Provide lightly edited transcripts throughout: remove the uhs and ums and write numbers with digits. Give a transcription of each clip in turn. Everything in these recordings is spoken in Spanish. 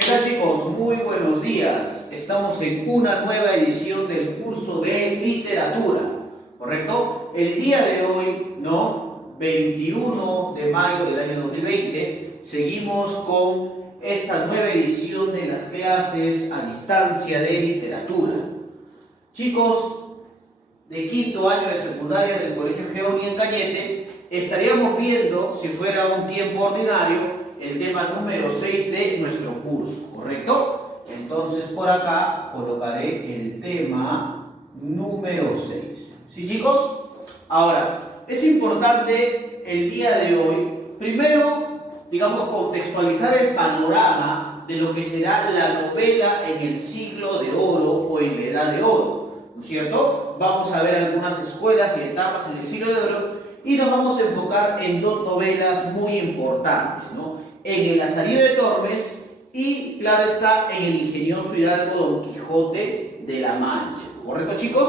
¿Qué tal, chicos? Muy buenos días. Estamos en una nueva edición del curso de literatura, ¿correcto? El día de hoy, 21 de mayo del año 2020, seguimos con esta nueva edición de las clases a distancia de literatura. Chicos de quinto año de secundaria del Colegio Geoni en Cañete, estaríamos viendo, si fuera un tiempo ordinario, el tema número 6 de nuestro curso, ¿correcto? Entonces por acá colocaré el tema número 6. ¿Sí, chicos? Ahora, es importante el día de hoy, primero, digamos, contextualizar el panorama de lo que será la novela en el siglo de oro o en la edad de oro, ¿no es cierto? Vamos a ver algunas escuelas y etapas en el siglo de oro y nos vamos a enfocar en dos novelas muy importantes, ¿no? En el Lazarillo de Tormes y, claro está, en el ingenioso hidalgo Don Quijote de la Mancha. ¿Correcto, chicos?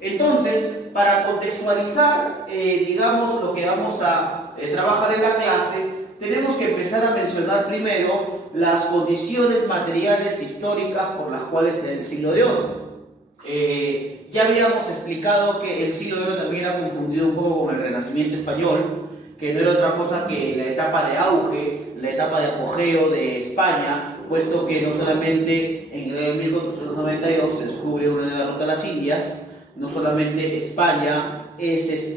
Entonces, para contextualizar, digamos, lo que vamos a trabajar en la clase, tenemos que empezar a mencionar primero las condiciones materiales históricas por las cuales se da el siglo de oro. Ya habíamos explicado que el siglo de oro también era confundido un poco con el Renacimiento español, que no era otra cosa que la etapa de auge, la etapa de apogeo de España, puesto que no solamente en el año 1492 se descubre una nueva ruta a las Indias, no solamente España es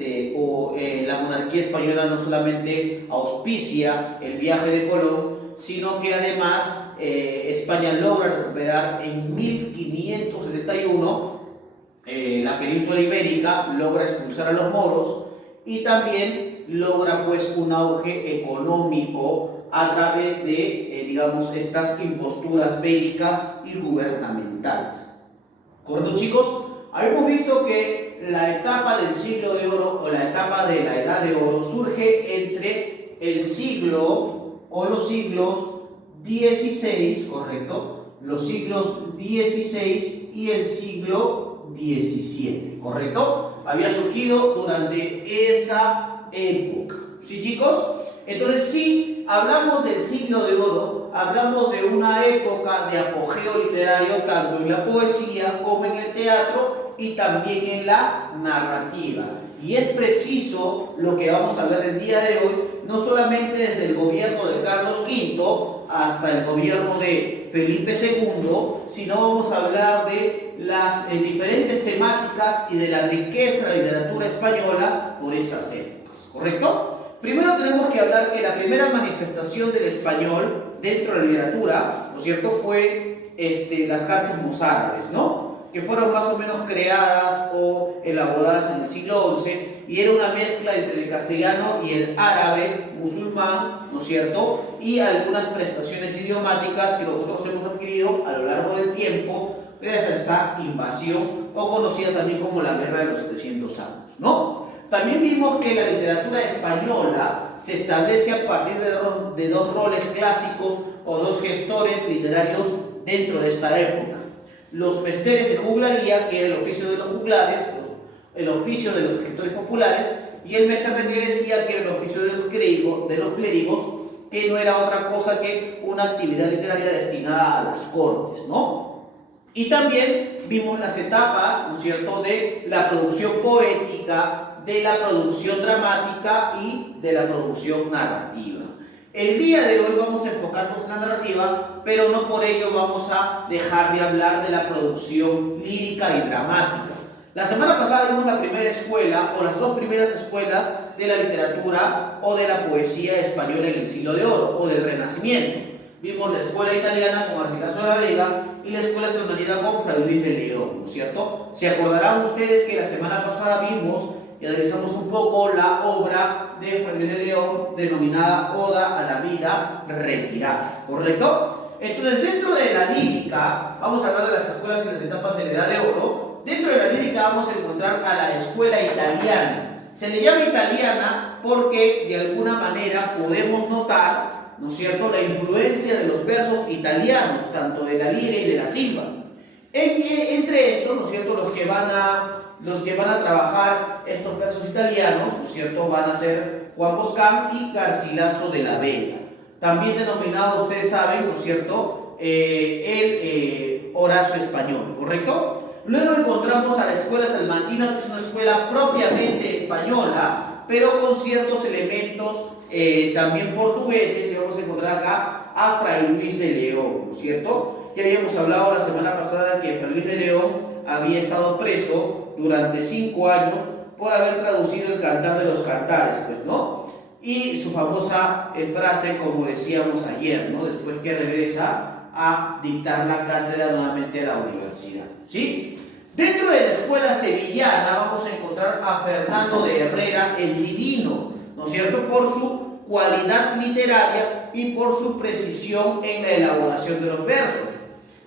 la monarquía española no solamente auspicia el viaje de Colón, sino que además España logra recuperar en 1571 la península ibérica, logra expulsar a los moros y también logra pues un auge económico a través de, digamos, estas imposturas bélicas y gubernamentales. ¿Correcto, chicos? Habíamos visto que la etapa del siglo de oro o la etapa de la edad de oro surge entre el siglo o los siglos XVI, ¿correcto? Los siglos XVI y el siglo XVII, ¿correcto? Había surgido durante esa época. ¿Sí, chicos? Entonces, si hablamos del siglo de oro, hablamos de una época de apogeo literario tanto en la poesía como en el teatro y también en la narrativa. Y es preciso lo que vamos a hablar el día de hoy, no solamente desde el gobierno de Carlos V hasta el gobierno de Felipe II, sino vamos a hablar de las diferentes temáticas y de la riqueza de la literatura española por estas épocas, ¿correcto? Primero tenemos que hablar que la primera manifestación del español dentro de la literatura, ¿no es cierto?, fue las jarchas mozárabes, ¿no?, que fueron más o menos creadas o elaboradas en el siglo XI y era una mezcla entre el castellano y el árabe musulmán, ¿no es cierto?, y algunas prestaciones idiomáticas que nosotros hemos adquirido a lo largo del tiempo gracias a esta invasión o conocida también como la Guerra de los 700 años, ¿no? También vimos que la literatura española se establece a partir de dos roles clásicos o dos gestores literarios dentro de esta época. Los mesteres de juglaría, que era el oficio de los juglares, el oficio de los escritores populares, y el mestre de clerecía, que era el oficio de los clérigos, que no era otra cosa que una actividad literaria destinada a las cortes, ¿no? Y también vimos las etapas, ¿no es cierto?, de la producción poética, de la producción dramática y de la producción narrativa. El día de hoy vamos a enfocarnos en la narrativa, pero no por ello vamos a dejar de hablar de la producción lírica y dramática. La semana pasada vimos la primera escuela, o las dos primeras escuelas de la literatura o de la poesía española en el siglo de oro, o del Renacimiento. Vimos la escuela italiana con Garcilaso de la Vega y la escuela salmantina con Fray Luis de León, ¿no es cierto? Se acordarán ustedes que la semana pasada vimos y analizamos un poco la obra de Fray Luis de León denominada Oda a la vida retirada, ¿correcto? Entonces, dentro de la lírica, vamos a hablar de las escuelas y las etapas de la edad de oro. Dentro de la lírica vamos a encontrar a la escuela italiana. Se le llama italiana porque de alguna manera podemos notar, ¿no es cierto?, la influencia de los versos italianos, tanto de la lira y de la silva. Entre estos, ¿no es cierto?, los que van a trabajar estos versos italianos, ¿no es cierto?, van a ser Juan Boscán y Garcilaso de la Vega. También denominado, ustedes saben, ¿no es cierto?, el Horacio español, ¿correcto? Luego encontramos a la escuela salmantina, que es una escuela propiamente española, pero con ciertos elementos también portugueses, y vamos a encontrar acá a Fray Luis de León, ¿no es cierto? Ya habíamos hablado la semana pasada que Fray Luis de León había estado preso durante 5 años por haber traducido el Cantar de los Cantares, pues, ¿no? Y su famosa frase, como decíamos ayer, ¿no? Después que regresa a dictar la cátedra nuevamente a la universidad, ¿sí? Dentro de la escuela sevillana vamos a encontrar a Fernando de Herrera el Divino, ¿no es cierto? Por su cualidad literaria y por su precisión en la elaboración de los versos.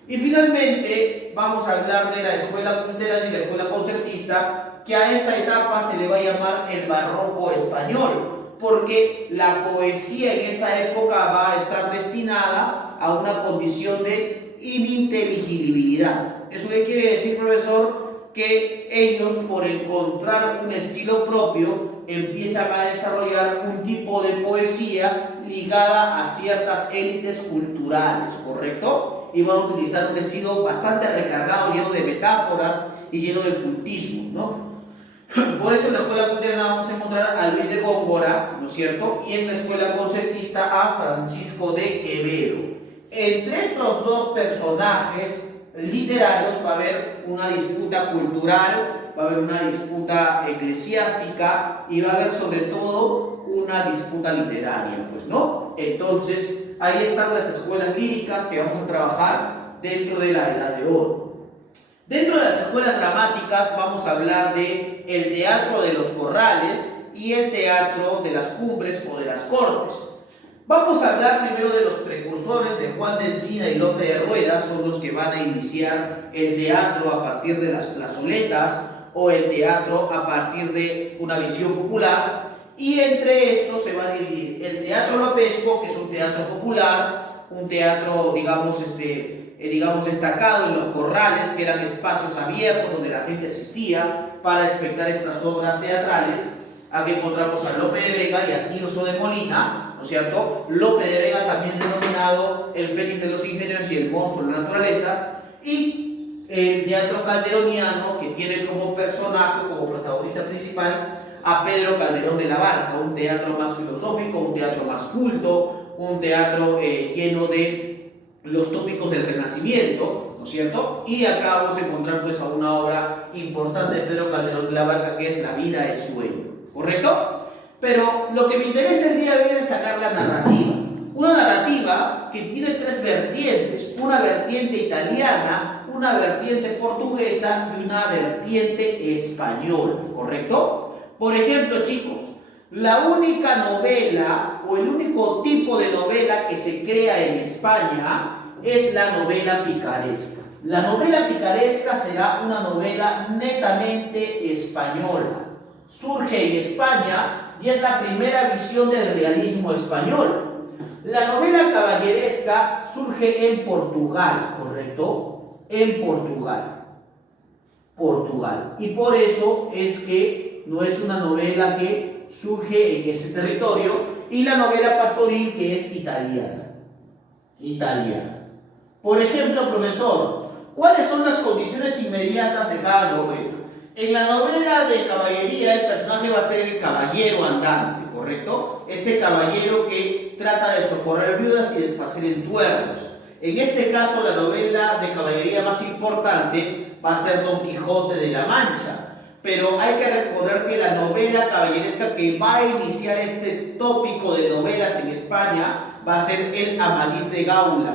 Y finalmente vamos a hablar de la escuela cultural y la escuela concertista, que a esta etapa se le va a llamar el barroco español, porque la poesía en esa época va a estar destinada a una condición de ininteligibilidad. ¿Eso qué quiere decir, profesor? Que ellos, por encontrar un estilo propio, empiezan a desarrollar un tipo de poesía ligada a ciertas élites culturales, ¿correcto? Y van a utilizar un estilo bastante recargado, lleno de metáforas y lleno de cultismo, ¿no? Por eso en la escuela cultural vamos a encontrar a Luis de Góngora, ¿no es cierto? Y en la escuela concertista a Francisco de Quevedo. Entre estos dos personajes literarios va a haber una disputa cultural, va a haber una disputa eclesiástica y va a haber sobre todo una disputa literaria, pues, ¿no? Entonces, ahí están las escuelas líricas que vamos a trabajar dentro de la Edad de Oro. Dentro de las escuelas dramáticas vamos a hablar de el teatro de los corrales y el teatro de las cumbres o de las cortes. Vamos a hablar primero de los precursores de Juan de Encina y Lope de Rueda, son los que van a iniciar el teatro a partir de las plazoletas o el teatro a partir de una visión popular, y entre estos se va a dividir el teatro lopesco, que es un teatro popular, un teatro, digamos, destacado en los corrales, que eran espacios abiertos donde la gente asistía para espectar estas obras teatrales. Aquí encontramos a Lope de Vega y a Tirso de Molina, ¿no es cierto? Lope de Vega, también denominado el Fénix de los Ingenios y el Monstruo de la Naturaleza, y el teatro calderoniano, que tiene como personaje, como protagonista principal, a Pedro Calderón de la Barca, un teatro más filosófico, un teatro más culto, un teatro lleno de los tópicos del Renacimiento, ¿no es cierto? Y acá vamos a encontrar pues a una obra importante de Pedro Calderón de la Barca, que es La vida es sueño, ¿correcto? Pero lo que me interesa el día de hoy es destacar la narrativa. Una narrativa que tiene 3 vertientes, una vertiente italiana, una vertiente portuguesa y una vertiente española, ¿correcto? Por ejemplo, chicos, la única novela o el único tipo de novela que se crea en España es la novela picaresca. La novela picaresca será una novela netamente española. Surge en España y es la primera visión del realismo español. La novela caballeresca surge en Portugal, ¿correcto? En Portugal. Y por eso es que no es una novela que surge en ese territorio, y la novela pastoril, que es italiana. Por ejemplo, profesor, ¿cuáles son las condiciones inmediatas de cada novela? En la novela de caballería, el personaje va a ser el caballero andante, ¿correcto? Este caballero que trata de socorrer viudas y desfacer entuertos. En este caso, la novela de caballería más importante va a ser Don Quijote de la Mancha. Pero hay que recordar que la novela caballeresca que va a iniciar este tópico de novelas en España va a ser el Amadís de Gaula,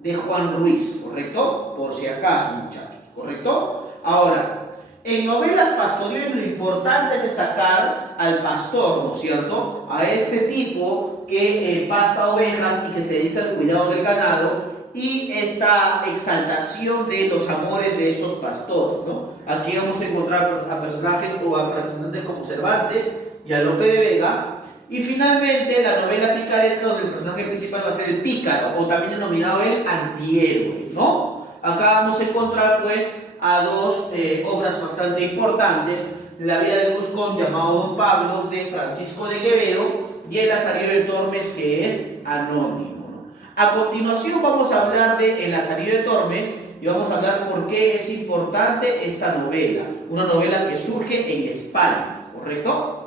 de Juan Ruiz, ¿correcto? Por si acaso, muchachos, ¿correcto? Ahora, en novelas pastoriles lo importante es destacar al pastor, ¿no es cierto? A este tipo que pasta ovejas y que se dedica al cuidado del ganado, y esta exaltación de los amores de estos pastores, ¿no? Aquí vamos a encontrar a personajes o a representantes como Cervantes y a Lope de Vega. Y finalmente la novela picaresca, donde el personaje principal va a ser el pícaro, o también denominado el antihéroe, ¿no? Acá vamos a encontrar pues a 2 obras bastante importantes: La vida del Buscón, llamado Don Pablos, de Francisco de Quevedo, y El Lazarillo de Tormes, que es anónimo. A continuación vamos a hablar de El Lazarillo de Tormes y vamos a hablar por qué es importante esta novela. Una novela que surge en España, ¿correcto?